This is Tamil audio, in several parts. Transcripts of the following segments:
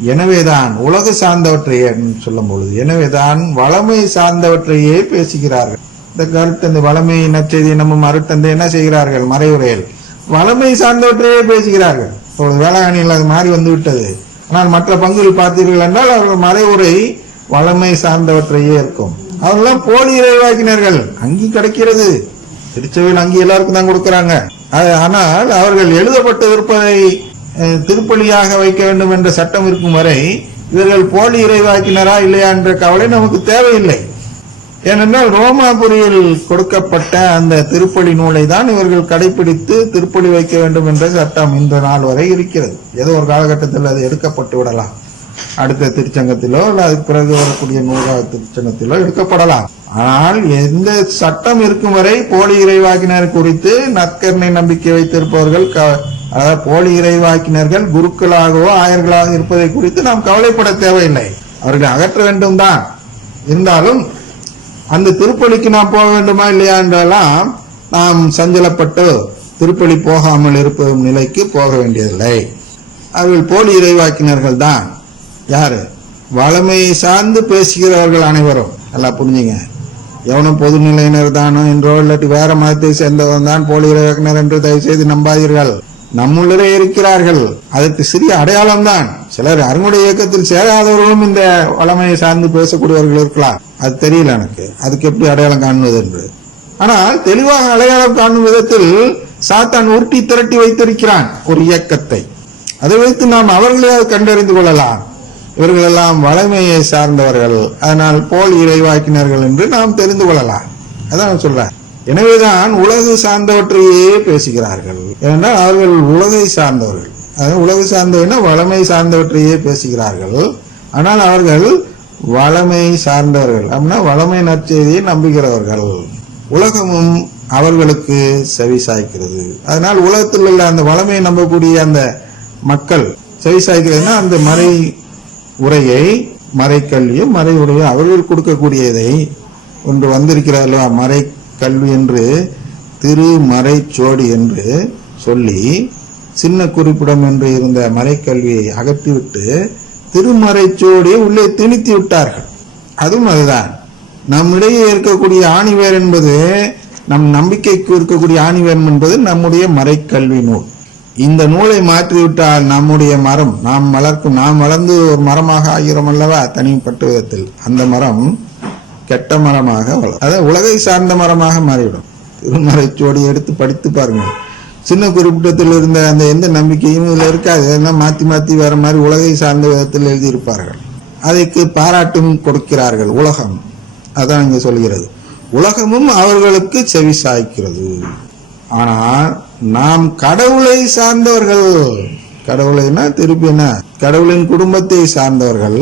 எனவேதான் உலக சார்ந்தவற்றையே சொல்லும் பொழுது எனவேதான் வளமை சார்ந்தவற்றையே பேசுகிறார்கள். இந்த கருத்தந்தை வளமை நச்செய்தி நம்ம மறுத்தந்தை என்ன செய்கிறார்கள்? மறைவுரையில் வளமை சார்ந்தவற்றையே பேசுகிறார்கள். இப்பொழுது வேளாங்கண்ணியில் அது மாறி வந்து விட்டது. ஆனால் மற்ற பங்குகள் பார்த்தீர்கள் என்றால் அவர்கள் மறைவுரை வளமை சார்ந்தவற்றையே இருக்கும். அவர்கள்லாம் போலி இறைவாக்கினர்கள். அங்கி கிடைக்கிறது. திருச்சபையில் அங்கி எல்லாருக்கும் தான் கொடுக்குறாங்க. அது- ஆனால் அவர்கள் எழுதப்பட்ட இருப்பதை திருப்பலியாக வைக்க வேண்டும் என்ற சட்டம் இருக்கும் வரை இவர்கள் போலி இறைவாக்கினரா இல்லையா என்ற கவலை நமக்கு தேவையில்லை. ஏனென்றால் ரோமாபுரியில் கொடுக்கப்பட்ட அந்த திருப்பலி நூலை தான் இவர்கள் கடைபிடித்து திருப்பலி வைக்க வேண்டும் என்ற சட்டம் இந்த நாள் வரை இருக்கிறது. ஏதோ ஒரு காலகட்டத்தில் அது எடுக்கப்பட்டு விடலாம். அடுத்த திருச்சங்கத்திலோ இல்லை அதுக்கு பிறகு வரக்கூடிய நூறாவது திருச்சங்கத்திலோ எடுக்கப்படலாம். ஆனால் எந்த சட்டம் இருக்கும் வரை போலி இறைவாக்கினர் குறித்து நற்கருணை நம்பிக்கை வைத்திருப்பவர்கள் க- அதாவது போலி இறைவாக்கினர்கள் குருக்களாகவோ ஆயர்களாக இருப்பதை குறித்து நாம் கவலைப்பட தேவையில்லை. அவர்களை அகற்ற வேண்டும் தான். இருந்தாலும் அந்த திருப்பலிக்கு நாம் போக வேண்டுமா இல்லையா என்றெல்லாம் நாம் சஞ்சலப்பட்டு திருப்பலி போகாமல் இருப்பதும் நிலைக்கு போக வேண்டியதில்லை. அவர்கள் போலி இறைவாக்கினர்கள் தான். யாரு? வளமையை சார்ந்து பேசுகிறவர்கள் அனைவரும். எல்லாம் புரிஞ்சுங்க. எவனும் பொதுநிலையினர் தானோ என்றோ இல்லாட்டி வேற மதத்தை சேர்ந்தவன் தான் போலி இறைவாக்கினர் என்று தயவு செய்து நம்பாதீர்கள். நம்முள்ளரே இருக்கிறார்கள். அதற்கு சிறிய அடையாளம் தான் சிலர் அருணுடைய இயக்கத்தில் சேராதவர்களும் இந்த வளமையை சார்ந்து பேசக்கூடியவர்கள் இருக்கலாம். அது தெரியல எனக்கு. அதுக்கு எப்படி அடையாளம் காணுவது என்று. ஆனால் தெளிவாக அடையாளம் காணும் விதத்தில் சாத்தான் உருட்டி திரட்டி வைத்திருக்கிறான் ஒரு இயக்கத்தை. அதை வைத்து நாம் அவர்களே கண்டறிந்து கொள்ளலாம். இவர்கள் எல்லாம் வளமையை சார்ந்தவர்கள். அதனால் போல் இறைவாக்கினர்கள் என்று நாம் தெரிந்து கொள்ளலாம். அதான் நான் சொல்றேன். எனவேதான் உலகு சார்ந்தவற்றையே பேசுகிறார்கள். ஏனென்றால் அவர்கள் உலகை சார்ந்தவர்கள். அதாவது உலகு சார்ந்தவர்னா வளமை சார்ந்தவற்றையே பேசுகிறார்கள். ஆனால் அவர்கள் வளமை சார்ந்தவர்கள். அப்படின்னா வளமை நற்செய்தியை நம்புகிறவர்கள். உலகமும் அவர்களுக்கு செவி சாய்க்கிறது. அதனால் உலகத்தில் உள்ள அந்த வளமையை நம்பக்கூடிய அந்த மக்கள் செவி சாய்க்கிறதுனா அந்த மறை உரையை மறைக்கல்வியும் மறை உரையும் அவர்கள் கொடுக்கக்கூடியதை ஒன்று வந்திருக்கிறார்களா மறை கல்வி என்று திரு மறை சோடி என்று சொல்லி சின்ன குறிப்பிடம் என்று இருந்த மறைக்கல்வியை அகற்றிவிட்டு திருமறைச்சோடியை உள்ளே திணித்து விட்டார்கள். அதுவும் அதுதான். நம்மிடையே இருக்கக்கூடிய ஆணிவேர் என்பது நம் நம்பிக்கைக்கு இருக்கக்கூடிய ஆணிவேர் என்பது நம்முடைய மறைக்கல்வி நூல். இந்த நூலை மாற்றிவிட்டால் நம்முடைய மரம் நாம் வளர்க்கும் நாம் வளர்ந்து ஒரு மரமாக ஆகிறோம் அல்லவா? தனிப்பட்ட விதத்தில். அந்த மரம் கெட்ட மரமாக வளரும். அதாவது உலகை சார்ந்த மரமாக மாறிவிடும். திருமறைச்சோடி எடுத்து படித்து பாருங்க சின்ன குறிப்பிட்டத்தில் இருந்த அந்த எந்த நம்பிக்கையும் இதில் இருக்காது. அதெல்லாம் மாற்றி மாற்றி வேறு மாதிரி உலகை சார்ந்த விதத்தில் எழுதியிருப்பார்கள். அதற்கு பாராட்டும் கொடுக்கிறார்கள் உலகம். அதான் இங்கே சொல்கிறது. உலகமும் அவர்களுக்கு செவி சாய்க்கிறது. ஆனால் நாம் கடவுளை சார்ந்தவர்கள் கடவுளைனா திருப்பி என்ன? கடவுளின் குடும்பத்தை சார்ந்தவர்கள்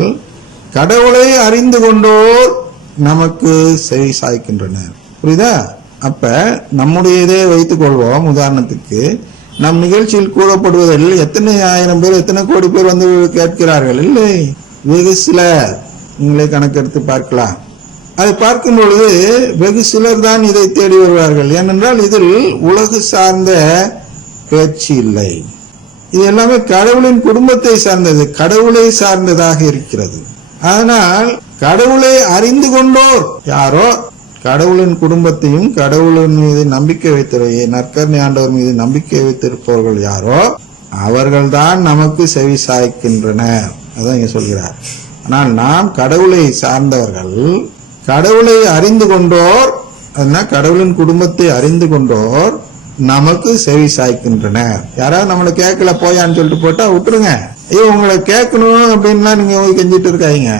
கடவுளை அறிந்து கொண்டோர் நமக்கு செவி சாய்க்கின்றனர் புரியுதா? அப்ப நம்முடைய இதே வைத்துக் கொள்வோம். உதாரணத்துக்கு நம் நிகழ்ச்சியில் கூறப்படுவதில் எத்தனை ஆயிரம் பேர் எத்தனை கோடி பேர் வந்து கேட்கிறார்கள்? இல்லை. வெகு சிலர் நீங்களே கணக்கெடுத்து பார்க்கலாம். அதை பார்க்கும் பொழுது வெகு சிலர் தான் இதை தேடி வருவார்கள். ஏனென்றால் இதில் உலகு சார்ந்த பேச்சு இல்லை. இது எல்லாமே கடவுளின் குடும்பத்தை சார்ந்தது. கடவுளை சார்ந்ததாக இருக்கிறது. ஆனால் கடவுளை அறிந்து கொண்டோர். யாரோ? கடவுளின் குடும்பத்தையும் கடவுளின் மீது நம்பிக்கை வைத்திருக்க நற்கர்ணி ஆண்டவர் மீது நம்பிக்கை வைத்திருப்பவர்கள் யாரோ? அவர்கள்தான் நமக்கு செவி சாய்க்கின்றனர். அதான் இங்க சொல்கிறார். ஆனால் நாம் கடவுளை சார்ந்தவர்கள் கடவுளை அறிந்து கொண்டோர் கடவுளின் குடும்பத்தை அறிந்து கொண்டோர் நமக்கு செவி சாய்க்கின்றனர். யாராவது நம்மளை கேட்கல போயான்னு சொல்லிட்டு போட்டா விட்டுருங்க. ஐயோ உங்களை கேட்கணும் அப்படின்லாம் நீங்க கெஞ்சிட்டு இருக்காங்க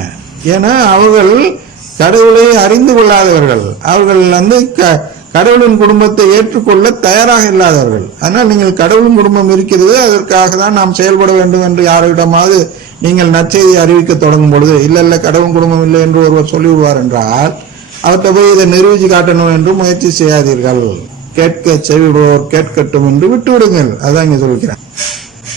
ஏன்னா அவர்கள் கடவுளை அறிந்து கொள்ளாதவர்கள். அவர்கள் வந்து க- கடவுளின் குடும்பத்தை ஏற்றுக்கொள்ள தயாராக இல்லாதவர்கள். ஆனால் நீங்கள் கடவுளின் குடும்பம் இருக்கிறது அதற்காக தான் நாம் செயல்பட வேண்டும் என்று யாரிடமாவது நீங்கள் நற்செய்தியை அறிவிக்க தொடங்கும் பொழுது இல்லை இல்லை கடவுள் குடும்பம் இல்லை என்று ஒருவர் சொல்லிவிடுவார் என்றால் அவற்றை போய் இதை நிரூபிச்சு காட்டணும் என்று முயற்சி செய்யாதீர்கள். கேட்க செவிடுவோர் கேட்கட்டும் என்று விட்டு விடுங்கள் அதான் இங்கே சொல்கிறேன்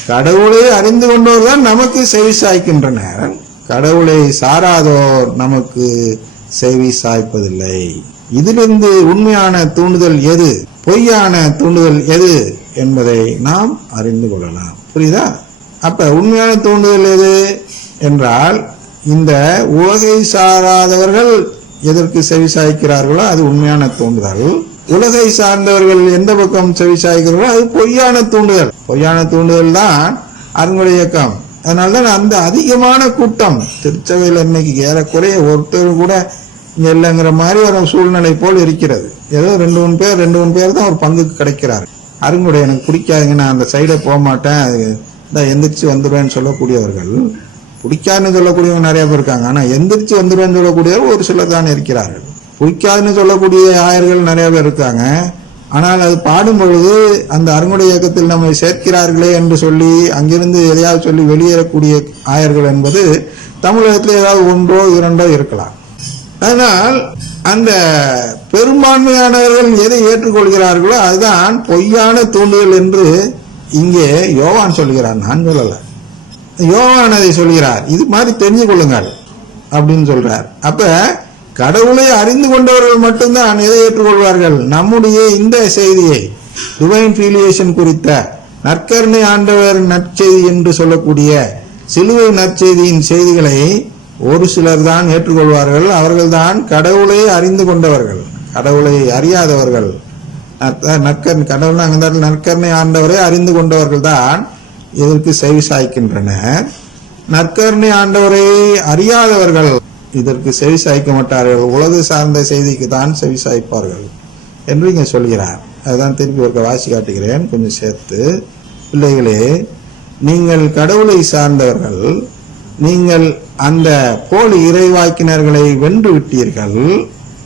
கடவுளை அறிந்து கொண்டோர் தான் நமக்கு செவி சாய்க்கின்றனர். கடவுளை சாராதோர் நமக்கு செவி சாய்ப்பதில்லை. இதிலிருந்து உண்மையான தூண்டுதல் எது? பொய்யான தூண்டுதல் எது? என்பதை நாம் அறிந்து கொள்ளலாம். புரியுதா? அப்ப உண்மையான தூண்டுதல் எது? என்றால் இந்த உலகை சாராதவர்கள் எதற்கு செவி சாய்க்கிறார்களோ அது உண்மையான தூண்டுதல். உலகை சார்ந்தவர்கள் எந்த பக்கம் செவி சாய்க்கிறார்களோ அது பொய்யான தூண்டுதல். பொய்யான தூண்டுதல் தான் அருங்குடைய இயக்கம். அதனால்தான் அந்த அதிகமான கூட்டம் திருச்சபையில் இன்னைக்கு ஏறக்குறைய ஒருத்தர் கூட இல்லைங்கிற மாதிரி ஒரு சூழ்நிலை போல் இருக்கிறது. ஏதோ ரெண்டு மூணு பேர் ரெண்டு மூணு பேர் தான் ஒரு பங்குக்கு கிடைக்கிறார். அருங்குடை எனக்கு பிடிக்காதுங்க நான் அந்த சைடை போக மாட்டேன். அது தான் எந்திரிச்சு வந்துடுவேன்னு சொல்லக்கூடியவர்கள். பிடிக்காதுன்னு சொல்லக்கூடியவங்க நிறைய பேர் இருக்காங்க. ஆனால் எந்திரிச்சு வந்துடுவேன்னு சொல்லக்கூடியவர் ஒரு சிலர் தான் இருக்கிறார்கள். பிடிக்காதுன்னு சொல்லக்கூடிய ஆயர்கள் நிறைய பேர் இருக்காங்க. ஆனால் அது பாடும் பொழுது அந்த அருங்குடை இயக்கத்தில் நம்மை சேர்க்கிறார்களே என்று சொல்லி அங்கிருந்து எதையாவது சொல்லி வெளியேறக்கூடிய ஆயர்கள் என்பது தமிழகத்தில் ஏதாவது ஒன்றோ இரண்டோ இருக்கலாம். அதனால் அந்த பெரும்பான்மையானவர்கள் எதை ஏற்றுக்கொள்கிறார்களோ அதுதான் பொய்யான தூண்டுதல் என்று இங்கே யோவான் சொல்கிறார். நான் சொல்லலை. யோவான் அதை சொல்கிறார். இது மாதிரி தெரிஞ்சு கொள்ளுங்கள் அப்படின்னு சொல்றார். அப்போ கடவுளை அறிந்து கொண்டவர்கள் மட்டும்தான் எதை ஏற்றுக்கொள்வார்கள்? நம்முடைய இந்த செய்தியை டிவைன் ஃபீலியேஷன் குறித்த நற்கருணை ஆண்டவர் நற்செய்தி என்று சொல்லக்கூடிய சிலுவை நற்செய்தியின் செய்திகளை ஒரு சிலர் தான் ஏற்றுக்கொள்வார்கள். அவர்கள்தான் கடவுளை அறிந்து கொண்டவர்கள். கடவுளை அறியாதவர்கள். நற்கர் கடவுள் அங்கே நற்கருணை ஆண்டவரை அறிந்து கொண்டவர்கள் தான் இதற்கு செவி சாய்க்கின்றனர். நற்கருணை ஆண்டவரை அறியாதவர்கள் இதற்கு செவி சாய்க்க மாட்டார்கள். உலகு சார்ந்த செய்திக்கு தான் செவி சாய்ப்பார்கள் என்று இங்கே சொல்கிறார். அதுதான் திருப்பி ஒரு வாசி காட்டுகிறேன். கொஞ்சம் சேர்த்து. பிள்ளைகளே நீங்கள் கடவுளை சார்ந்தவர்கள் நீங்கள் அந்த போலி இறைவாக்கினர்களை வென்று விட்டீர்கள்.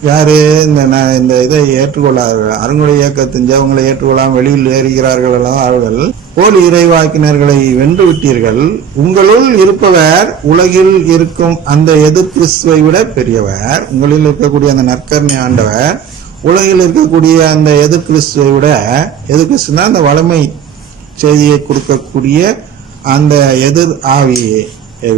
யாரு? இந்த நான் இந்த இதை ஏற்றுக்கொள்ளார்கள் அருங்குடை இயக்கத்தின் ஜெவங்களை ஏற்றுக்கொள்ளாமல் வெளியில் ஏறுகிறார்கள் அல்லவா அவர்கள். போலி இறைவாக்கினர்களை வென்று விட்டீர்கள். உங்களுள் இருப்பவர் உலகில் இருக்கும் அந்த எதிர் கிறிஸ்துவை விட பெரியவர். உங்களில் இருக்கக்கூடிய அந்த நற்கருணை ஆண்டவர். உலகில் இருக்கக்கூடிய அந்த எதிர் கிறிஸ்துவை விட எதிர் கிறிஸ்துனா அந்த வளமை செய்தியை கொடுக்கக்கூடிய அந்த எதிர் ஆவியை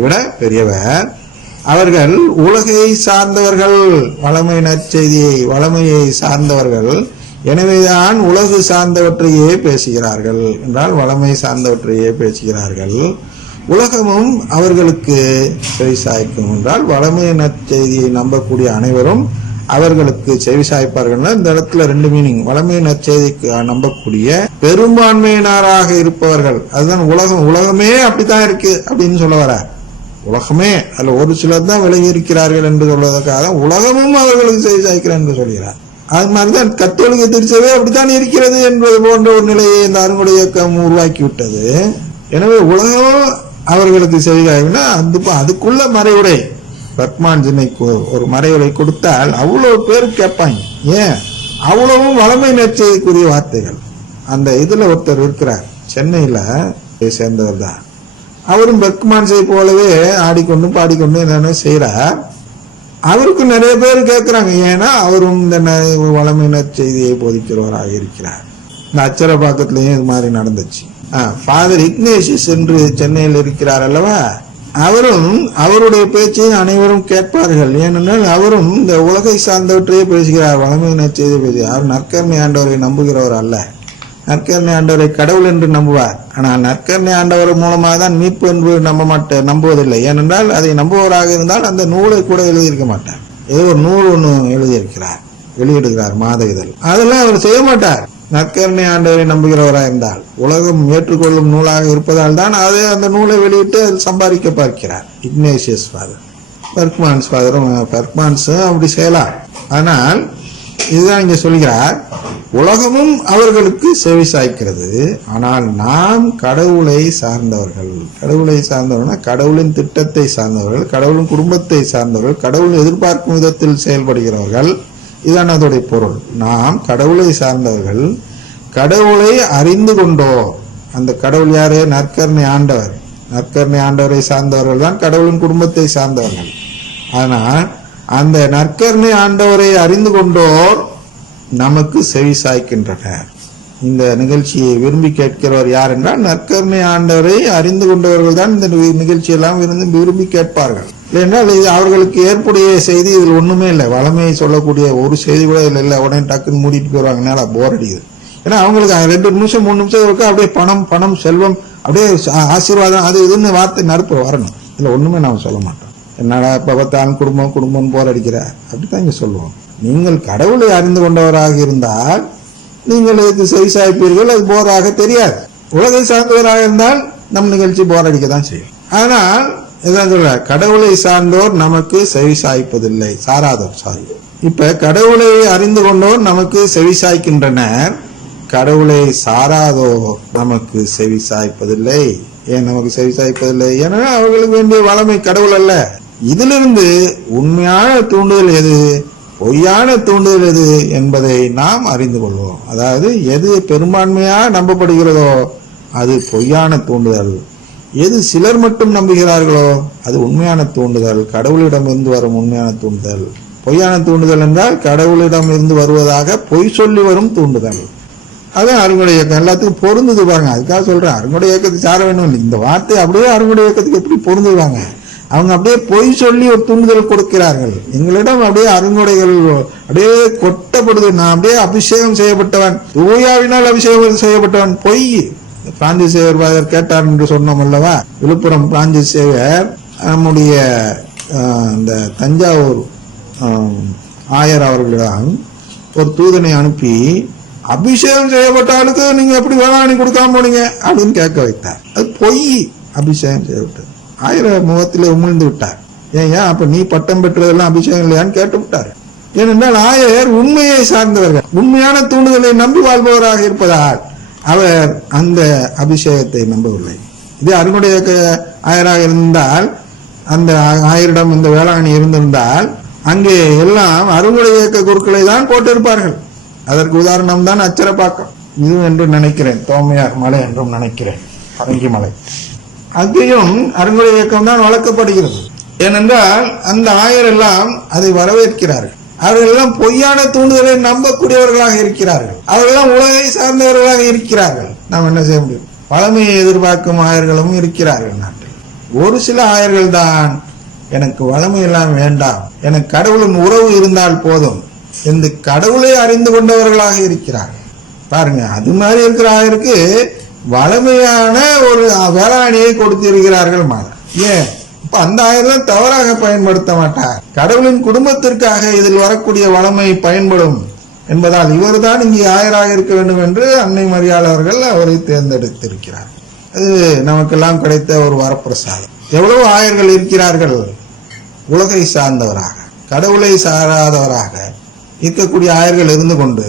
விட பெரியவர். அவர்கள் உலகை சார்ந்தவர்கள். வளமை நற்செய்தியை வளமையை சார்ந்தவர்கள். எனவேதான் உலகு சார்ந்தவற்றையே பேசுகிறார்கள் என்றால் வளமை சார்ந்தவற்றையே பேசுகிறார்கள். உலகமும் அவர்களுக்கு செவிசாய்க்கும் என்றால் வளமை நற்செய்தியை நம்பக்கூடிய அனைவரும் அவர்களுக்கு செவி சாய்ப்பார்கள் இந்த இடத்துல ரெண்டு மீனிங் வளமை நற்செய்திக்கு நம்பக்கூடிய பெரும்பான்மையினராக இருப்பவர்கள். அதுதான் உலகம். உலகமே அப்படித்தான் இருக்கு அப்படின்னு சொல்ல வர. உலகமே அதில் ஒரு சிலர் தான் விலகி இருக்கிறார்கள் என்று சொல்வதற்காக உலகமும் அவர்களுக்கு செவி சாய்க்கிறார் என்று சொல்கிறார். அது மாதிரிதான் கத்தோலிக்க திருச்சபை அப்படித்தான் இருக்கிறது என்பது போன்ற ஒரு நிலையை இந்த அருங்குடைய இயக்கம் உருவாக்கி விட்டது எனவே உலகம் அவர்களுக்கு செய்கிறாங்கன்னா அந்த அதுக்குள்ள மறைவுரை பத்மான் ஒரு மறைவுரை கொடுத்தால் அவ்வளோ பேர் கேட்பாங்க. ஏன்? அவ்வளவும் வளமை நச்சைக்குரிய வார்த்தைகள். அந்த இதில் ஒருத்தர் இருக்கிறார். சென்னையில் சேர்ந்தவர் தான். அவரும் பெர்க்மான்ஸை போலவே ஆடிக்கொண்டு பாடிக்கொண்டு என்னென்ன செய்கிறார் அவருக்கு நிறைய பேர் கேட்குறாங்க ஏன்னா அவரும் இந்த ந- வளமையினர் செய்தியை போதிக்கிறவராக இருக்கிறார். இந்த அச்சரப்பாக்கத்திலையும் இது மாதிரி நடந்துச்சு. ஃபாதர் இக்னேஷியஸ் என்று சென்னையில் இருக்கிறார் அல்லவா? அவரும் அவருடைய பேச்சை அனைவரும் கேட்பார்கள். ஏனென்றால் அவரும் இந்த உலகை சார்ந்தவற்றையே பேசுகிறார் வளமையினர் செய்தி பேசுகிறார். அவர் ஆண்டவரை நம்புகிறவர் அல்ல. நற்கருணை ஆண்டவரை கடவுள் என்று நம்புவார். ஆனால் நற்கருணை ஆண்டவர் மூலமாக தான் மீட்பு என்று நம்ப மாட்ட நம்புவதில்லை. ஏனென்றால் அதை நம்புவராக இருந்தால் அந்த நூலை கூட எழுதியிருக்க மாட்டார். ஏதோ ஒரு நூல் ஒன்று எழுதியிருக்கிறார் வெளியிடுகிறார் மாத இதழ். அதெல்லாம் அவர் செய்ய மாட்டார். நற்கருணை ஆண்டவரை நம்புகிறவராக இருந்தால் உலகம் ஏற்றுக்கொள்ளும் நூலாக இருப்பதால் தான் அதை அந்த நூலை வெளியிட்டு அதில் சம்பாதிக்க பார்க்கிறார். Ignatius father. பெர்க்மான்ஸ் ஃபாதரும் பெர்க்மான்ஸும் அப்படி செய்யலாம். ஆனால் இதுதான் இங்க சொல்கிறார். உலகமும் அவர்களுக்கு செவி சாய்க்கிறது. ஆனால் நாம் கடவுளை சார்ந்தவர்கள். கடவுளை சார்ந்தவர்கள்னா கடவுளின் திட்டத்தை சார்ந்தவர்கள் கடவுளின் குடும்பத்தை சார்ந்தவர்கள் கடவுள் எதிர்பார்க்கும் விதத்தில் செயல்படுகிறவர்கள். இதுதான் அதோடைய பொருள். நாம் கடவுளை சார்ந்தவர்கள் கடவுளை அறிந்து கொண்டோம். அந்த கடவுள் யாரு? நற்கர்ணை ஆண்டவர். நற்கர்ணை ஆண்டவரை சார்ந்தவர்கள் தான் கடவுளின் குடும்பத்தை சார்ந்தவர்கள். ஆனால் அந்த நற்கருணை ஆண்டவரை அறிந்து கொண்டோர் நமக்கு செவி சாய்க்கின்றனர். இந்த நிகழ்ச்சியை விரும்பி கேட்கிறவர் யார் என்றால் நற்கருணை ஆண்டவரை அறிந்து கொண்டவர்கள் தான் இந்த நிகழ்ச்சியெல்லாம் விரும்பி விரும்பி கேட்பார்கள். இல்லைன்றால் இது அவர்களுக்கு ஏற்புடைய செய்தி இதில் ஒண்ணுமே இல்லை. வளமையை சொல்லக்கூடிய ஒரு செய்தி கூட இதில் இல்லை. உடனே டக்குன்னு மூடிட்டு போயிடுவாங்க. நேரா போர் அடிக்குது. ஏன்னா அவங்களுக்கு ரெண்டு நிமிஷம் மூணு நிமிஷம் இருக்கும் அப்படியே பணம் பணம் செல்வம் அப்படியே ஆசீர்வாதம் அது இதுன்னு வார்த்தை நடுப்பு வரணும். இதுல ஒண்ணுமே நாம் சொல்ல மாட்டோம். என்னடா இப்ப குடும்பம் குடும்பம் போர் அடிக்கிற? அப்படித்தான் இங்கே சொல்லுவோம் நீங்கள் கடவுளை அறிந்து கொண்டவராக இருந்தால் நீங்கள் இது செவி சாய்ப்பீர்கள் அது போராக தெரியாது. உலகை சார்ந்தவராக இருந்தால் நம் நிகழ்ச்சி போர் அடிக்க தான் செய்யும். ஆனால் இதான் சொல்ற கடவுளை சார்ந்தோர் நமக்கு செவி சாய்ப்பதில்லை சாராதோர் சாரி இப்போ கடவுளை அறிந்து கொண்டோர் நமக்கு செவி சாய்க்கின்றனர் கடவுளை சாராதோர் நமக்கு செவி சாய்ப்பதில்லை ஏன் நமக்கு செவி சாய்ப்பதில்லை ஏன்னா அவர்களுக்கு வேண்டிய வளமை கடவுள் அல்ல. இதிலிருந்து உண்மையான தூண்டுதல் எது? பொய்யான தூண்டுதல் எது? என்பதை நாம் அறிந்து கொள்வோம். அதாவது எது பெரும்பான்மையாக நம்பப்படுகிறதோ அது பொய்யான தூண்டுதல். எது சிலர் மட்டும் நம்புகிறார்களோ அது உண்மையான தூண்டுதல். கடவுளிடமிருந்து வரும் உண்மையான தூண்டுதல். பொய்யான தூண்டுதல் என்றால் கடவுளிடம் இருந்து வருவதாக பொய் சொல்லி வரும் தூண்டுதல். அதுதான் அருங்குடைய இயக்கம். எல்லாத்துக்கும் பொருந்துது பாருங்க. அதுக்காக சொல்றேன். அருங்குடைய இயக்கத்துக்கு சார வேணும் இந்த வார்த்தை அப்படியே அருங்குடைய இயக்கத்துக்கு எப்படி பொருந்துவாங்க அவங்க அப்படியே பொய் சொல்லி ஒரு தூண்டுதல் கொடுக்கிறார்கள். எங்களிடம் அப்படியே அருங்குடைகள் அப்படியே கொட்டப்படுது. நான் அப்படியே அபிஷேகம் செய்யப்பட்டவன். தூயாவினால் அபிஷேகம் செய்யப்பட்டவன். பொய். பிரான்சிஸ் சேவர் பாதர் கேட்டார் என்று சொன்னோம் அல்லவா? விழுப்புரம் பிரான்சிஸ் சேவர் நம்முடைய இந்த தஞ்சாவூர் ஆயர் அவர்களிடம் ஒரு தூதனை அனுப்பி அபிஷேகம் செய்யப்பட்ட ஆளுக்கு நீங்க எப்படி வேளாண் கொடுக்காம போனீங்க? அப்படின்னு கேட்க வைத்தார். அது பொய். அபிஷேகம் செய்யப்பட்டது. ஆயிர முகத்தில் உமிழ்ந்து விட்டார். ஏன் ஏன்? அப்ப நீ பட்டம் பெற்றதெல்லாம் அபிஷேகம் இல்லையான்னு கேட்டு விட்டார் ஏனென்றால் ஆயர் உண்மையை சார்ந்தவர்கள் உண்மையான தூண்டுதலை நம்பி வாழ்பவராக இருப்பதால் அவர் அந்த அபிஷேகத்தை நம்பவில்லை. இது அருணுடைய ஆயராக இருந்தால் அந்த ஆயரிடம் இந்த வேளாங்கண்ணி இருந்திருந்தால் அங்கே எல்லாம் அருங்குடை இயக்க குருக்களை தான் போட்டிருப்பார்கள். அதற்கு உதாரணம் தான் அச்சரப்பாக்கம். இது என்று நினைக்கிறேன். தோமையார் மலை என்றும் நினைக்கிறேன். பரங்கி மலை. அங்கேயும் அருங்குடை இயக்கம் தான் வளர்க்கப்படுகிறது. ஏனென்றால் அந்த ஆயர் எல்லாம் அதை வரவேற்கிறார்கள். அவர்கள் எல்லாம் பொய்யான தூண்டுதலை நம்பக்கூடியவர்களாக இருக்கிறார்கள். அவர்களெல்லாம் உலகை சார்ந்தவர்களாக இருக்கிறார்கள். நாம் என்ன செய்ய முடியும்? பழமையை எதிர்பார்க்கும் ஆயர்களும் இருக்கிறார்கள் நாட்டில் ஒரு சில ஆயர்கள் தான் எனக்கு வளமை எல்லாம் வேண்டாம் எனக்கு கடவுளின் உறவு இருந்தால் போதும் இந்த கடவுளை அறிந்து கொண்டவர்களாக இருக்கிறார்கள். பாருங்க அது மாதிரி இருக்கிற ஆயருக்கு வளமையான ஒரு வேளாணியை கொடுத்திருக்கிறார்கள் மாதா ஏன்? இப்ப அந்த ஆயிரம் தவறாக பயன்படுத்த மாட்டார். கடவுளின் குடும்பத்திற்காக இதில் வரக்கூடிய வளமை பயன்படும் என்பதால் இவர்தான் இங்கே ஆயராக இருக்க வேண்டும் என்று அன்னை மரியாளர்கள் அவரை தேர்ந்தெடுத்திருக்கிறார். அது நமக்கெல்லாம் கிடைத்த ஒரு வரப்பிரசாதம். எவ்வளவு ஆயர்கள் இருக்கிறார்கள்? உலகை சார்ந்தவராக கடவுளை சாராதவராக இருக்கக்கூடிய ஆயர்கள் இருந்து கொண்டு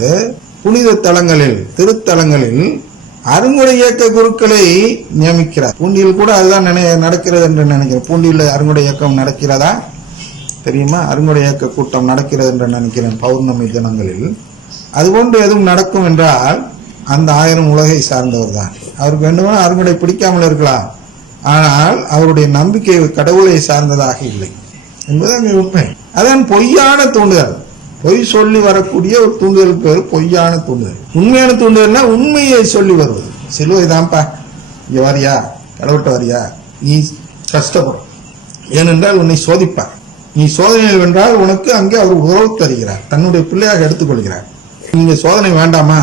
புனித தலங்களில் திருத்தலங்களில் அருங்குடை இயக்க குருக்களை நியமிக்கிறார். பூண்டியில் கூட அதுதான் நினை நடக்கிறது என்று நினைக்கிறேன். பூண்டியில் அருங்குடை இயக்கம் நடக்கிறதா? தெரியுமா? அருங்குடை இயக்க கூட்டம் நடக்கிறது என்று நினைக்கிறேன் பௌர்ணமி தினங்களில். அதுபோன்று எதுவும் நடக்கும் என்றால் அந்த ஆயிரம் உலகை சார்ந்தவர் தான் அவருக்கு வேண்டுமா அருங்குடை பிடிக்காமல் இருக்கலாம். ஆனால் அவருடைய நம்பிக்கை கடவுளை சார்ந்ததாக இல்லை. என்பது அங்கே உண்மை. அதான் பொய்யான தூண்டுதல். பொய் சொல்லி வரக்கூடிய ஒரு தூண்டுதல் பேர் பொய்யான தூண்டுதல். உண்மையான தூண்டுதல்னா உண்மையை சொல்லி வருவது. சிலுவை தான்ப்பா. இங்க வரியா? கடவுட்ட வரியா? நீ கஷ்டப்படும் ஏனென்றால் உன்னை சோதிப்பார். நீ சோதனையில் வென்றால் உனக்கு அங்கே அவர் உறவு தருகிறார். தன்னுடைய பிள்ளையாக எடுத்துக்கொள்கிறார். நீங்க சோதனை வேண்டாமா?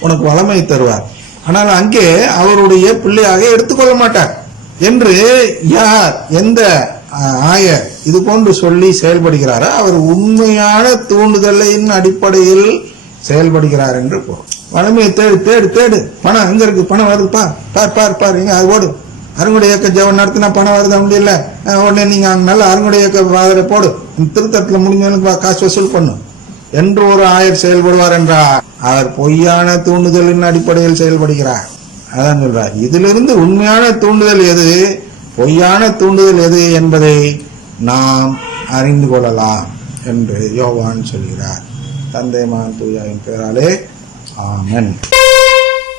உனக்கு வளமை தருவார். ஆனால் அங்கே அவருடைய பிள்ளையாக எடுத்துக்கொள்ள மாட்டார். என்று யார்? எந்த ஆயர் இது போன்று சொல்லி செயல்படுகிறாரா? அவர் உண்மையான தூண்டுதலின் அடிப்படையில் செயல்படுகிறார் என்று பொருள். வளமையை தேடு தேடு தேடு. பணம் எங்க இருக்கு? பணம் வருதுப்பா பார். பார் பார் எங்க அது ஓடு அருங்குடை இயக்க ஜெவன் நடத்தினா பணம் வருதா முடியல இல்லை. உடனே நீங்க அங்க நல்ல அருங்குடை இயக்க போடு. இந்த திருத்தத்துல முடிஞ்சவனுக்கு காசு வசூல் பண்ணு. என்று ஒரு ஆயர் செயல்படுவார் என்றார். அவர் பொய்யான தூண்டுதலின் அடிப்படையில் செயல்படுகிறார். அதான் சொல்றார். இதிலிருந்து உண்மையான தூண்டுதல் எது? பொய்யான தூண்டுதல் எது என்பதை நாம் அறிந்து கொள்ளலாம் என்று யோவான் சொல்கிறார். தந்தை மகன் தூயாவின் பெயராலே ஆமன்.